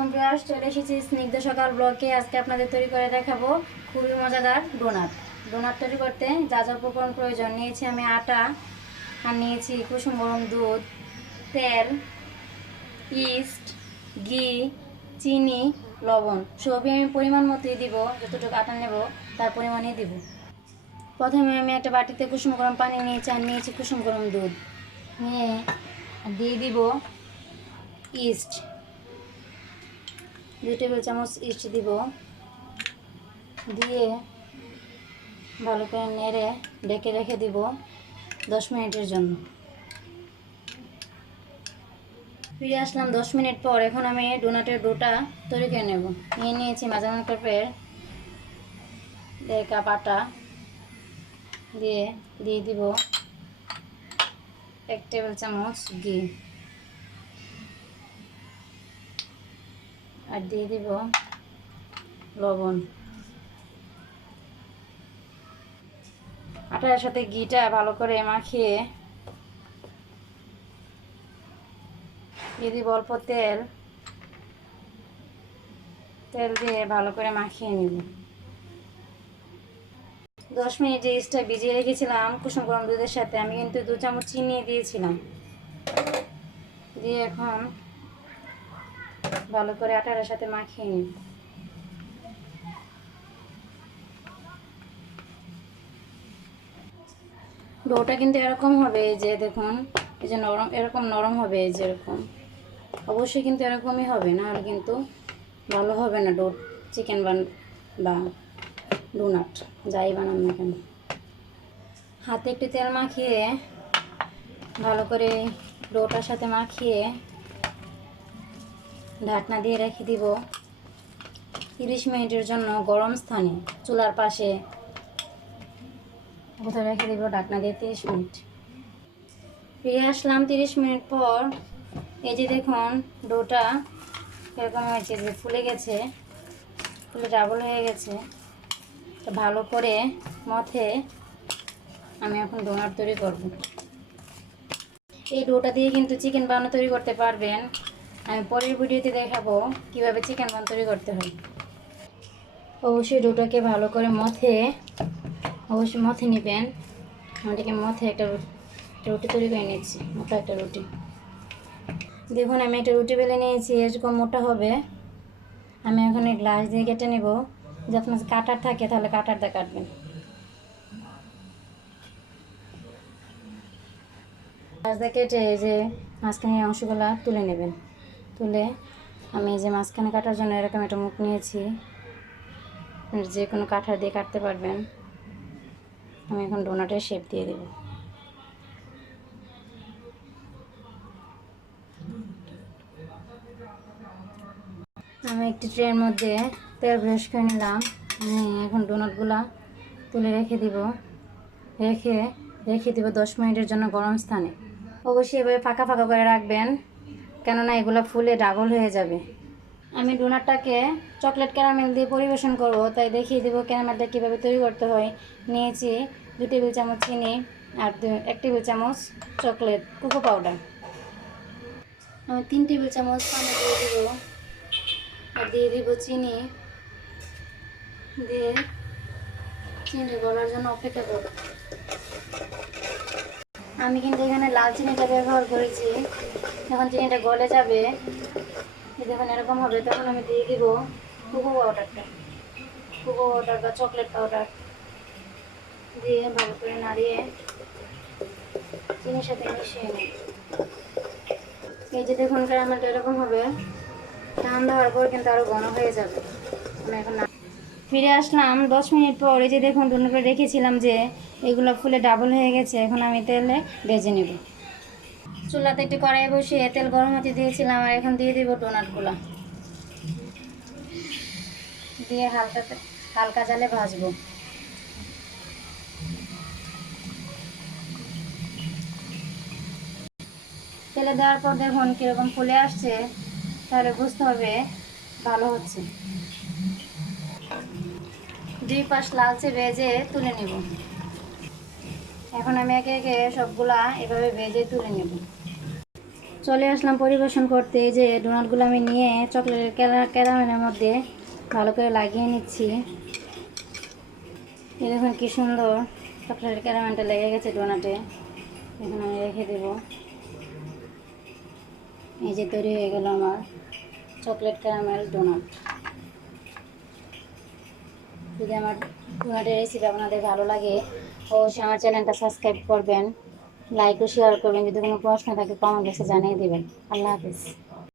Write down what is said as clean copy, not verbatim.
আলাইকুম ভিউয়ার্স, চলে এসেছি স্নিগ্ধ সকাল ব্লগে। আজকে আপনাদের তৈরি করে দেখাবো খুবই মজাদার ডোনাট। ডোনাট তৈরি করতে যা যা উপকরণ প্রয়োজন, নিয়েছি আমি আটা, আর নিয়েছি কুসুম গরম দুধ, তেল, ইস্ট, ঘি, চিনি, লবণ। সবই আমি পরিমাণ মতোই দিব, যতটুকু আটা নেব তার পরিমাণই দিব। প্রথমে আমি একটা বাটিতে কুসুম গরম পানি নিয়েছি, আর নিয়েছি কুসুম গরম দুধ নিয়ে দিয়ে দিব ইস্ট, 2 টেবিল চামচ ইস্ট দিব। দিয়ে ভালো করে নেড়ে ঢেকে রেখে দিব 10 মিনিটের জন্য। ফিরে আসলাম 10 মিনিট পর। এখন আমি ডোনাটের ডোটা তৈরি করে নেব। নিয়েছি মেজারমেন্ট কাপের 1 কাপ আটা, দিয়ে দিব 1 টেবিল চামচ ঘি, আর দিয়ে দিব লবণ। আটার সাথে ঘিটা ভালো করে মাখিয়ে দিয়ে দিব অল্প তেল দিয়ে ভালো করে মাখিয়ে নিব। 10 মিনিট যে ইস্টটা ভিজিয়ে রেখেছিলাম কুসুম গরম দুধের সাথে, আমি কিন্তু 2 চামচ চিনি দিয়েছিলাম। দিয়ে এখন ভালো করে আটার সাথে মাখিয়ে নিব। ডোটা কিন্তু এরকম হবে, এই যে দেখুন, এই যে নরম, এরকম নরম হবে, এই যে এরকম। অবশ্যই কিন্তু এরকমই হবে, না হলে কিন্তু ভালো হবে না ডো, চিকেন বা ডোনাট যাই বানান না কেন। হাতে একটু তেল মাখিয়ে ভালো করে ডোটার সাথে মাখিয়ে ঢাকনা দিয়ে রেখে দিব 30 মিনিটের জন্য গরম স্থানে, চুলার পাশে কোথাও রেখে দিব ঢাকনা দিয়ে 30 মিনিট। ফিরে আসলাম 30 মিনিট পর। এই যে দেখুন ডোটা এরকম হয়েছে, যে ফুলে গেছে, ফুলে ডাবল হয়ে গেছে। তো ভালো করে মথে আমি এখন ডোনাট তৈরি করব। এই ডোটা দিয়ে কিন্তু চিকেন বান তৈরি করতে পারবেন। আমি পরের ভিডিওতে দেখাবো কিভাবে চিকেন বান তৈরি করতে হয়। অবশ্যই ডোটাকে ভালো করে মথে নেবেন। আমাদেরকে মথে একটা রুটি তৈরি করে নিচ্ছি, মোটা একটা রুটি। দেখুন আমি একটা রুটি বেলে নিয়েছি, এরকম মোটা হবে। আমি এখন এই গ্লাস দিয়ে কেটে নেব। যদি আপনার কাটার থাকে তাহলে কাটার দিয়ে কাটবেন। গ্লাস দিয়ে কেটে এই যে মাঝখানের অংশগুলো তুলে নেবেন। তুলে আমি এই যে মাঝখানে কাটার জন্য এরকম একটা মুখ নিয়েছি, যে কোনো কাঠার দিয়ে কাটতে পারবেন। আমি এখন ডোনাটের শেপ দিয়ে দেব। আমি একটি ট্রের মধ্যে তেল ব্রাশ করে নিলাম। এখন ডোনাটগুলা তুলে রেখে দিব। রেখে দিব 10 মিনিটের জন্য গরম স্থানে। অবশ্যই এভাবে ফাঁকা ফাঁকা করে রাখবেন, কেননা এগুলো ফুলে ডাবল হয়ে যাবে। আমি ডোনাটটাকে চকলেট ক্যারামেল দিয়ে পরিবেশন করব, তাই দেখিয়ে দেবো ক্যারামেলটা কীভাবে তৈরি করতে হয়। নিয়েছি 2 টেবিল চামচ চিনি আর 1 টেবিল চামচ চকলেট কোকো পাউডার। আমি 3 টেবিল চামচ পানি দিয়ে দিব, আর দিয়ে দিব চিনি। দিয়ে চিনি গলার জন্য অপেক্ষা করব। আমি কিন্তু এখানে লাল চিনিটা ব্যবহার করেছি। যখন চিনিটা গলে যাবে, যখন এরকম হবে, তখন আমি দিয়ে দিব কোকো পাউডার বা চকলেট পাউডার। দিয়ে ভালো করে নাড়িয়ে চিনির সাথে মিশিয়ে নিই। এই যে দেখুন ক্যারামেলটা এরকম হবে। ঠান্ডা হওয়ার পর কিন্তু আরও ঘন হয়ে যাবে। আমি এখন ফিরে আসলাম 10 মিনিট পর। এই যে দেখুন ডোনাট করে রেখেছিলাম যে এগুলো ফুলে ডাবল হয়ে গেছে। এখন আমি তেলে ভেজে নেব। চুলাতে একটু কড়াই বসিয়ে তেল গরম হতে দিয়েছিলাম, আর এখন দিয়ে দিব ডোনাটগুলো। দিয়ে হালকা জালে ভাজবো। তেলে দেওয়ার পর দেখুন কীরকম ফুলে আসছে, তাহলে বুঝতে হবে ভালো হচ্ছে। 2 পাশ লালচে ভেজে তুলে নেব। এখন আমি একে একে সবগুলা এভাবে ভেজে তুলে নেব। চলে আসলাম পরিবেশন করতে। এই যে ডোনাটগুলো আমি নিয়ে চকলেটের ক্যারামেলের মধ্যে ভালো করে লাগিয়ে নিচ্ছি। এই দেখুন কি সুন্দর চকলেটের ক্যারামেলটা লেগে গেছে ডোনাটে। এখন আমি রেখে দেব। এই যে তৈরি হয়ে গেল আমার চকলেট ক্যারামেল ডোনাট। যদি আমার ডোনাটের রেসিপি আপনাদের ভালো লাগে অবশ্যই আমার চ্যানেলটা সাবস্ক্রাইব করবেন, লাইক ও শেয়ার করবেন। যদি কোনো প্রশ্ন থাকে কমেন্ট বক্সে জানিয়ে দেবেন। আল্লাহ হাফিজ।